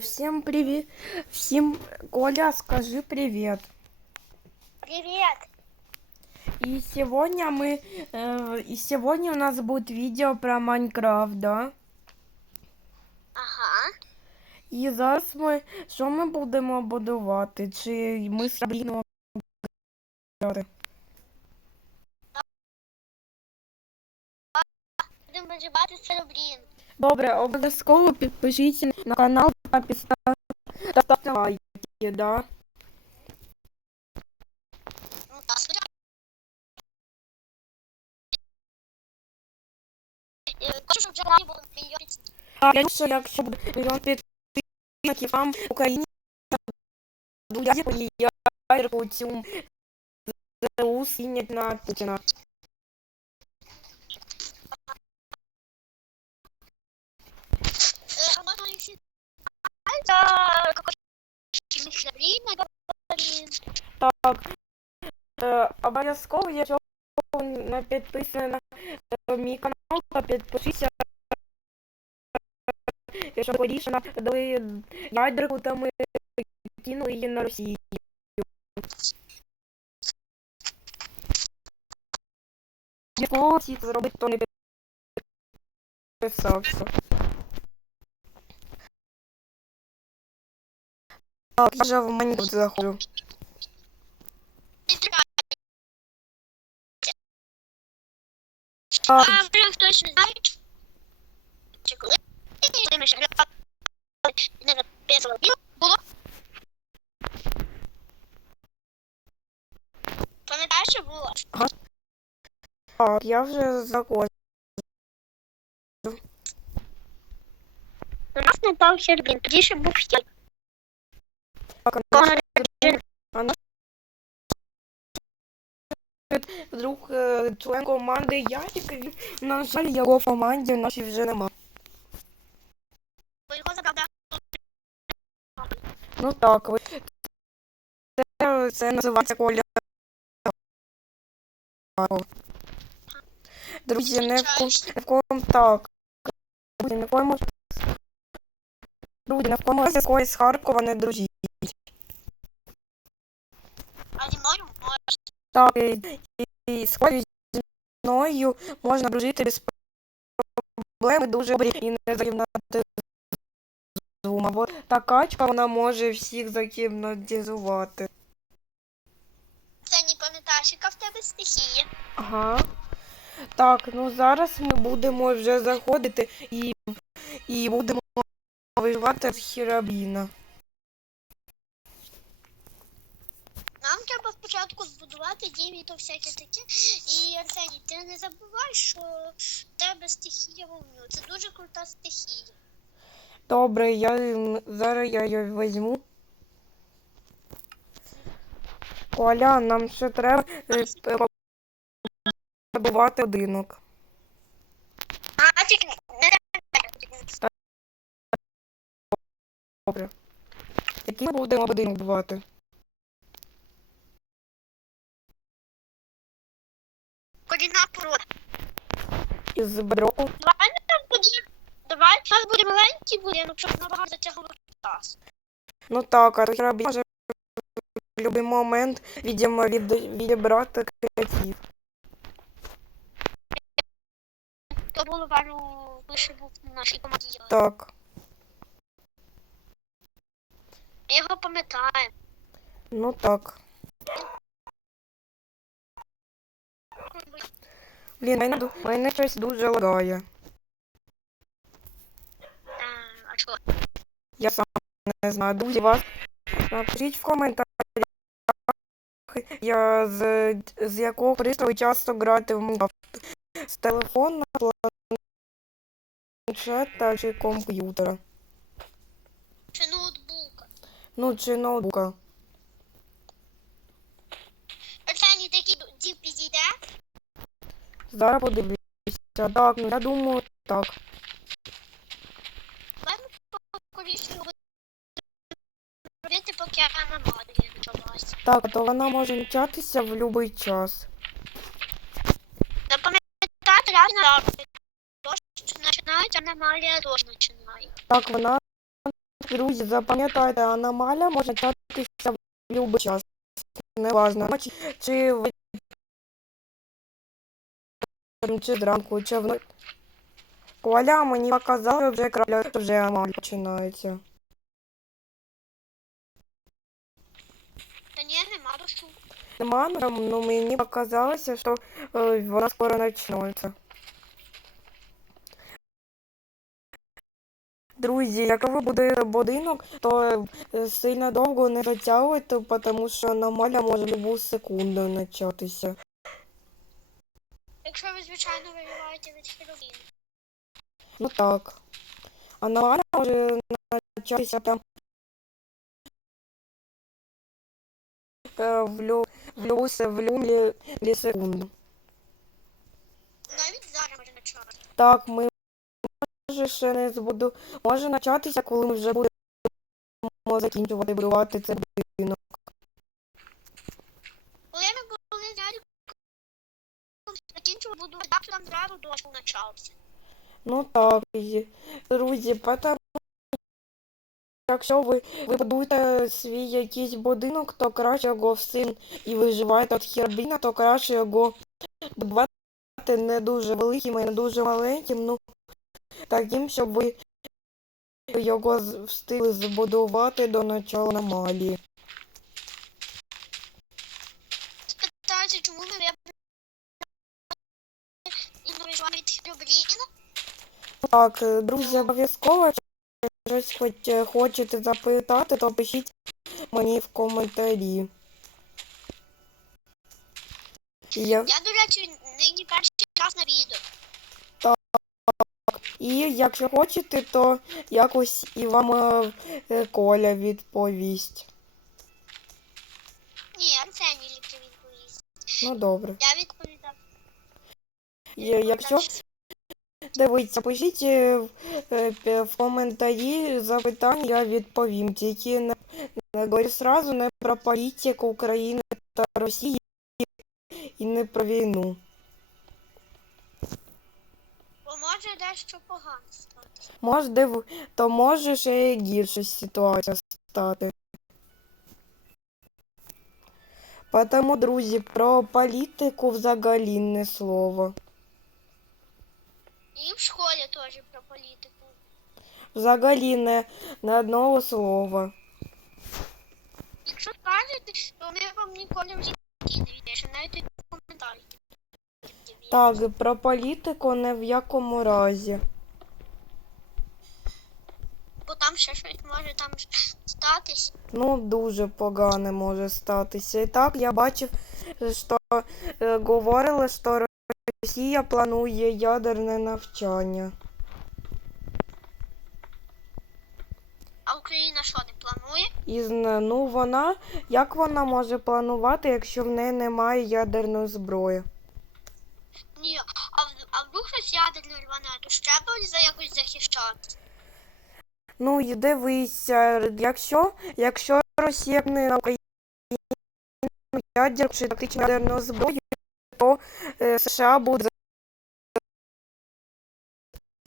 Всем привет. Всем, Коля, скажи привет. Привет! И сегодня мы, э, и сегодня у нас будет видео про Майнкрафт, да? Ага. І зараз ми, що ми будемо будувати? Чи ми з Сабріною? Будемо виживати серебрін. Добре, обов'язково підпишіться на канал та підстав- та ставте лайки, да? Ну. Е. А я що якщо буде мільйон підписників, там в Україні поліяє цю ЗСУ сінять на Путіна. Е, а можна їх всі за. Так, е, обов'язково, якщо не підписаний на е, мій канал, то підпишіться. Якщо порішена, дали ядерку, то ми кинули її на Росію. Якого всі це зробити, то не підписався. Я вже в Майнкрафт заходжу. Не стріляй. Так, А, блин, хтось не знає? Чи коли? Ти ми ще грали, не записували відео, було. Пам'ятаєш, що було? так, я вже заходжу. У нас не дав серебрін, тоді ще був я. Вдруг член команди Ярик, на жаль, його в команді в нашій вже нема. Ну так, це, це називається Коля. Друзі, не в, ко- не в кому так. Друзі, не в кому... Друзі, не в кому разі з Харкова не дружіть. А зі мною можеш. Так, і, Колею зі мною можна дружити без проблем, дуже добрі і не загімнати зума, бо та качка вона може всіх загімнатизувати. Це не пам'ятаєш, яка в тебе стихія. Ага. Так, ну зараз ми будемо вже заходити і, і будемо виживати з хірабіна. Нам треба спочатку збудувати дім і то всяке таке. І Арсеній, ти не забувай, що в тебе стихія вогню. Це дуже крута стихія. Добре, я зараз я її візьму. Коля, нам ще треба е, побувати одинок. А тільки не. Добре. Який ми будемо будинок будувати? Корінна порода. Із бедроку? Давай ми там тоді. Давай, у нас буде маленький будинок, щоб набагато затягувати час. Ну так, а хірабін може в будь-який момент відімо від, відібрати креатив. То було пару лише був в нашій команді. Так. Я його пам'ятаю. Ну так. Блін, мене, мене щось дуже лагає. А, а що? Я сам не знаю. Друзі, вас напишіть в коментарях, я з, з якого пристрою часто грати в Майнкрафт. З телефона, планшета чи комп'ютера. Чи ноутбука? Ну, чи ноутбука. Арсеній, такий дім підійде? Зараз подивлюся. Так, ну я думаю, так. Робити, поки. Так, то вона може початися в будь-який час. Запам'ятати реально дощ починається, аномалія дощ починає. Так, вона Друзі, запам'ятайте, аномалія може початися в будь-який час. Неважно, чи чи зранку, чи вночі. Коля мені показали вже крапля, що вже аномалія починається. Та ні, нема дощу. Нема, ну мені показалося, що е, вона скоро почнеться. Друзі, якщо ви будуєте будинок, то е, сильно довго не затягуйте, тому що аномалія може в будь-яку секунду початися. Якщо ви, звичайно, вибиваєте від Хеллоуіну. Ну так. Аномалія може початися там е, в лю в лю в лю лі секунду. Навіть зараз може почати. Так, ми може ще не збуду. Може початися, коли ми вже будемо закінчувати будувати цей будинок. Коли ми були з Яриком, закінчили будувати, там зразу дощ почався. Ну так, друзі, потому якщо ви, ви будуєте свій якийсь будинок, то краще його всім і виживаєте від хербіна, то краще його будувати не дуже великим і не дуже маленьким, ну таким, щоб ви його встигли збудувати до начала аномалії. Спитаються, чому ми Хеллоуіну? Так, е, друзі, обов'язково, якщо щось хоч е, хочете запитати, то пишіть мені в коментарі. Я... Я, до речі, нині перший раз на відео. І якщо хочете, то якось і вам е, е, Коля відповість. Ні, Арсеній ліпше відповість. Ну добре. Я відповідав. Є- Якщо дивіться, пишіть е, в, е, в коментарі запитання, я відповім. Тільки не, не говорю сразу не про політику України та Росії і не про війну. Бо може дещо погано. Може, див... то може ще гірша ситуація стати. Тому, друзі, про політику взагалі не слово. І в школі теж про політику. Взагалі не, не одного слова. Якщо скажете, то ми вам ніколи в житті не відпишемо, навіть і коментарі. Так, про політику не в якому разі. Бо там ще щось може там статись. Ну, дуже погане може статися. І так, я бачив, що е, говорили, що Росія планує ядерне навчання. А Україна що не планує? І ну вона, як вона може планувати, якщо в неї немає ядерної зброї? Ні, а, в- а вдруг щось ядерне рване, то ще буде за якось захищати. Ну і дивися, якщо, якщо Росія не на Україну ядерну чи тактичну ядерну зброю, то е, США будуть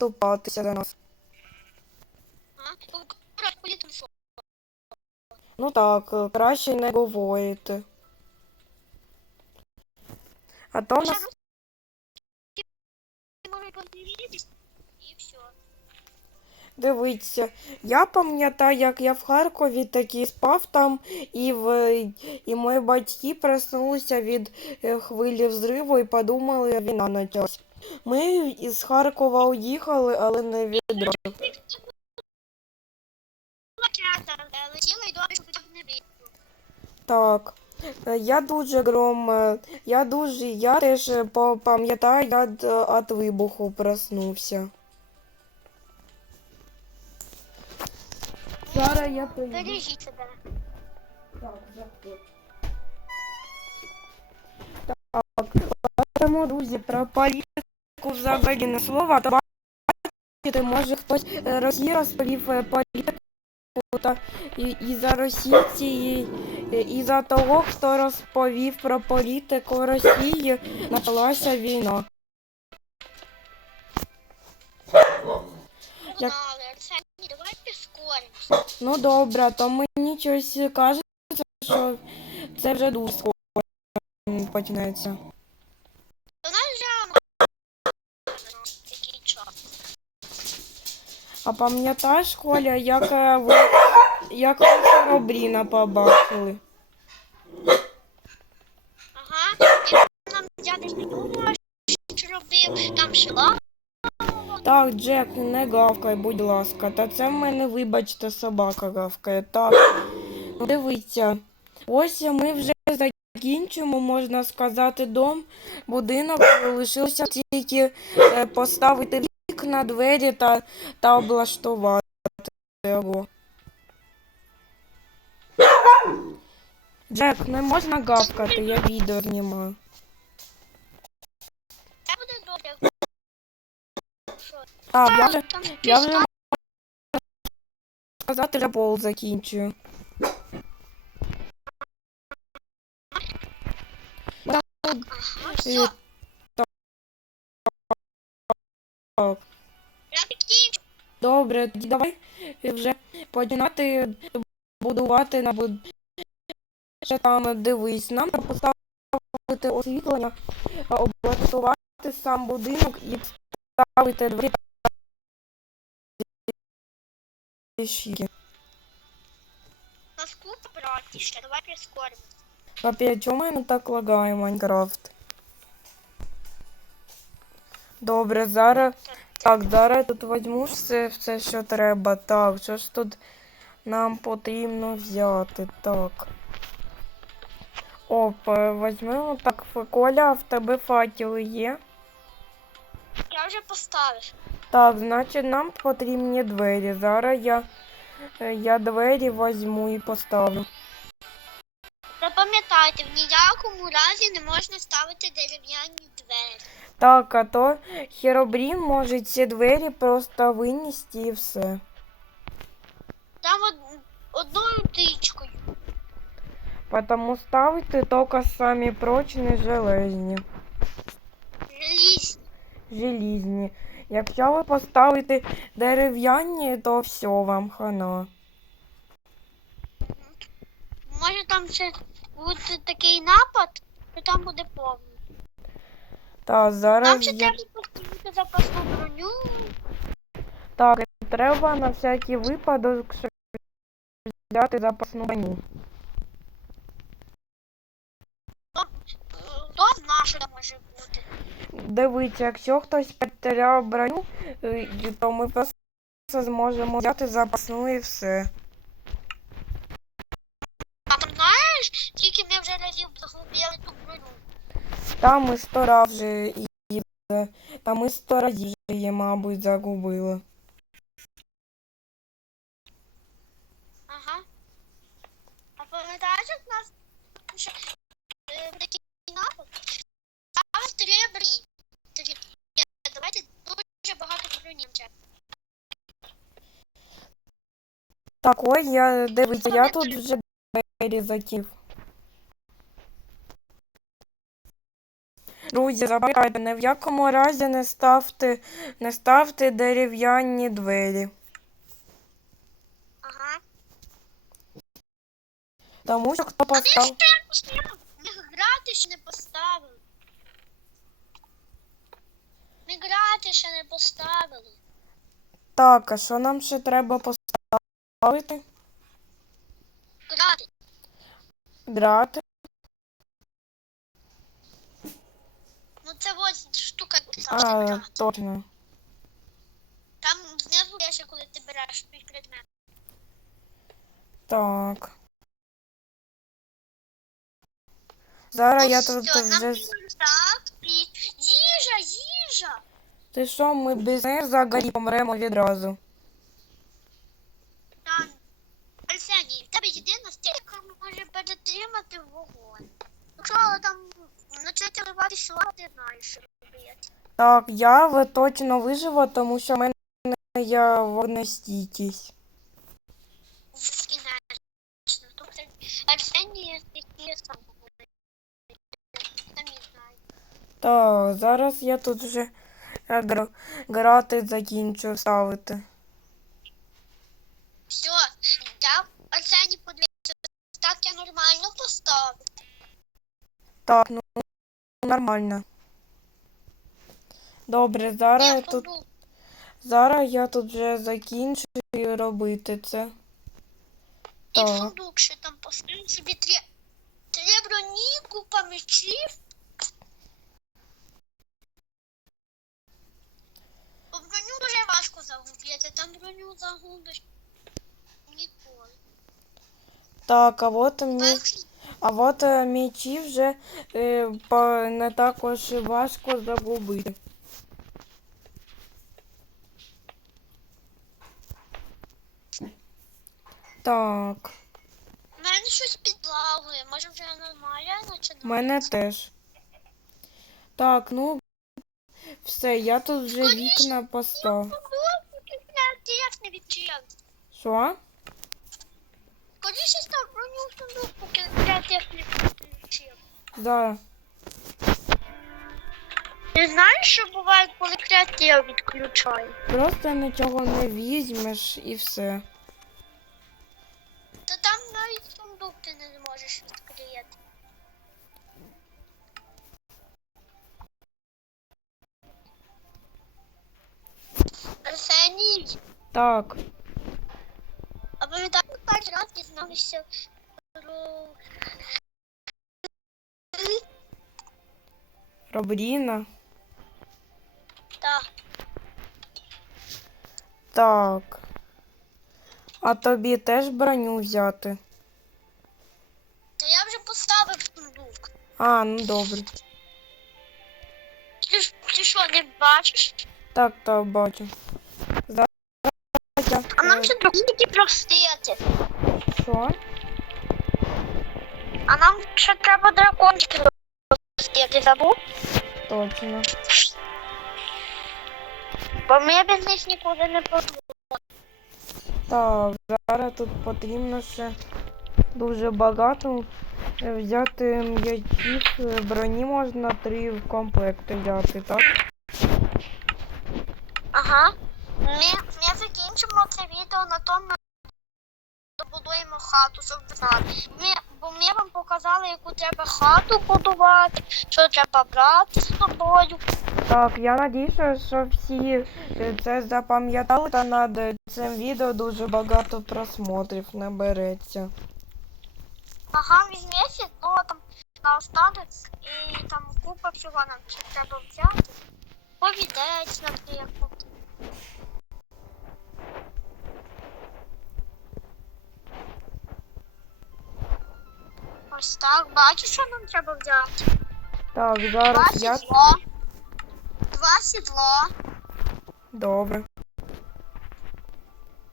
заступатися за нас. Ну так, е, краще не говорити. А то в нас Дивіться, я пам'ятаю, як я в Харкові таки спав там, і в і мої батьки проснулися від е, хвилі взриву і подумали, війна почалась. Ми із Харкова уїхали, але не відразу. Так. Е, Я дуже гром, е, я дуже, я теж пам'ятаю, я від вибуху проснувся. Зараз я приїду. Бережіть себе. Тому, друзі, про політику взагалі не слова, то бачите, може хтось е, Росії розповів е, політику, та і, і за російці, і, і за того, хто розповів про політику Росії, почалася війна. Як- Погнали, Арсеній, давай Ну добре, то мені щось кажеться, що це вже дуже скоро вже такий час. А пам'ятаєш, Коля, як е, ви як ви Хоробріна побачили? Ага. І нам дядя Петро що робив, там шла. Так, Джек, не гавкай, будь ласка. Та це в мене, вибачте, собака гавкає. Так. Ну, дивіться. Ось ми вже закінчимо, можна сказати, дом, будинок. Лишилося тільки е, поставити вікна, двері та, та облаштувати його. Джек, не можна гавкати, я відео знімаю. Так, я вже, я вже піска- сказати, вже пол закінчую. І. Так. Добре, тоді давай вже починати будувати на буд... Ще там дивись. Нам треба поставити освітлення, облаштувати сам будинок і ставити двері щіки. нас купа братіше, давай прискоримо. Капець, чому мене так лагає Майнкрафт? Добре, зараз. Так, зараз я тут візьму все, все, що треба. Так, що ж тут нам потрібно взяти? Так. Оп, е, візьмемо так, Коля, в тебе факели є. Я вже поставив. Так, значить нам потрібні двері. Зараз я, е, я двері візьму і поставлю. Запам'ятайте, в ніякому разі не можна ставити дерев'яні двері. Так, а то Херобрін може ці двері просто винести і все. Там од... одною тичкою. Потому ставити тільки самі прочні железні, Ліс. Желізні. Якщо ви поставите дерев'яні, то все вам хана. Може там ще буде такий напад, то там буде повно. Та Нам ще я... треба поставити запасну броню. Так, треба на всякий випадок взяти запасну броню. То наша може бути. Дивіться, якщо хтось потеряв броню, е, то ми просто зможемо взяти запасну і все. А ти знаєш, скільки ми вже разів загубили ту броню? Там ми сто раз вже і та ми сто разів вже її, мабуть, загубили. Ага. А пам'ятаєш, як в нас ще е, такий напад? Там три брі. Три. Ні, давайте дуже багато броні вже. Так, ой, я дивіться, я тут вже двері заків. Друзі, запам'ятайте, ні в якому разі не ставте, не ставте дерев'яні двері. Ага. Тому що хто поставив? Грати ще не поставили. Ми грати ще не поставили. Так, а що нам ще треба поставити? Грати. Грати. Ну це ось штука А, грати. точно. Там знизу ще коли ти береш твій предмет. Так. Зараз я тут всьо, вже... Так, і їжа, їжа. Ти що, ми без неї взагалі помремо відразу. Там, Арсеній, в тебе єдина стільки може перетримати вогонь. Якщо там почати ливати села, ти знаєш, що робити. Так, я ви точно виживу, тому що в мене є вогнестійкість. Безкінечно. Тобто Арсеній такі сам Самі знають. Так, зараз я тут вже е, гр- грати закінчу ставити. Так, ну нормально. Добре, зараз я тут. Зараз я тут вже закінчую робити це. І в Так. сундук ще там поставив собі три, три броні, купа мечів. Бо броню дуже важко загубити, там броню загубиш ніколи. Так, а от мені. А от е, м'ячі вже е, по, не також важко загубити. Так, У мене щось підлагує, може вже нормально в починає? мене теж. Так, ну все, я тут вже вікна поставив. Що? Скоріше став броню сундук, поки креатив не відчияв. Да. Ти знаєш, що буває, коли креатив відключає? Просто нічого не візьмеш і все. Та там навіть сундук ти не зможеш відкрити. Арсеній, Так, а пам'ятаєш, перший раз дізналися про... Робріна. Так, Так. А тобі теж броню взяти? та я вже поставив сундук. А, ну добре. Ти, ж- ти що, не бачиш? Так, так, бачу. А нам ще другі простити. Що? А нам ще треба дракончики простити, забув? Точно. Бо ми без них нікуди не поїдемо. Так, зараз тут потрібно ще дуже багато взяти м'ячів. Броні можна три в комплект взяти, так? Ага. Ми, ми закінчимо це відео на тому, добудуємо хату, щоб ви знали. Ми, бо ми вам показали, яку треба хату будувати, що треба брати з собою. Так, я надіюся, що всі е, це запам'ятали та над цим відео дуже багато просмотрів набереться. Ага, візьми сідло там на останок і там купа всього нам ще треба взяти. Повідець, наприклад. Ось так, бачиш, що нам треба взяти? Так, Два зараз я. сідло. Два сідло. Добре.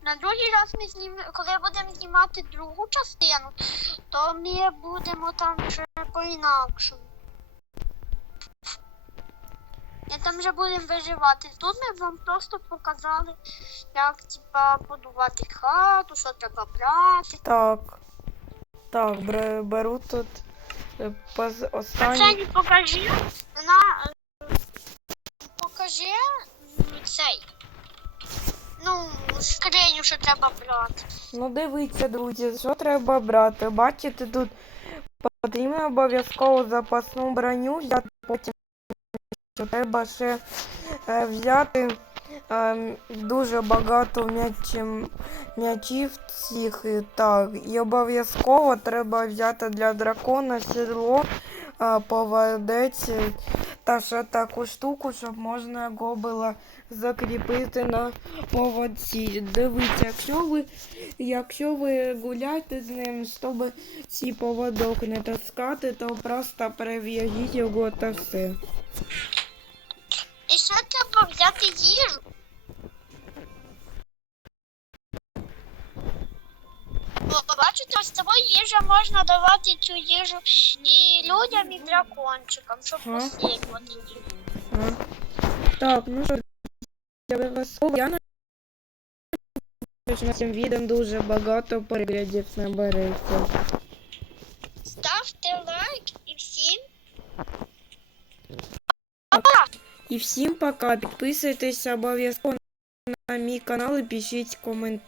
На другий раз ми знім... коли будемо знімати другу частину, то ми будемо там вже по-інакшому. Ми там вже будемо виживати. Тут ми вам просто показали, як типа будувати хату, що треба брати. Так. Так, беру тут е, останній. Покажи на е, покажи цей. Ну, скриню, що треба брати. Ну дивіться, друзі, що треба брати. Бачите, тут потрібно обов'язково запасну броню взяти, потім треба ще е, взяти дуже багато м'ячів, м'ячів цих. Так, і обов'язково треба взяти для дракона сідло, е, поводець е, та ще таку штуку, щоб можна його було закріпити на поводці. Дивіться, якщо ви Якщо ви гуляєте з ним, щоб ці поводок не таскати, то просто перев'яжіть його та все. І ще треба взяти їжу. Бо бачите, ось цього їжа можна давати цю їжу і людям, і дракончикам, щоб Ага. посилювати їх. А? Так, ну що, я обов'язково. Я надіюсь, що на цим відео дуже багато переглядів набереться. Ставте лайк і всім. І всім пока. Підписуйтесь обов'язково на мій канал і пишіть коментарі.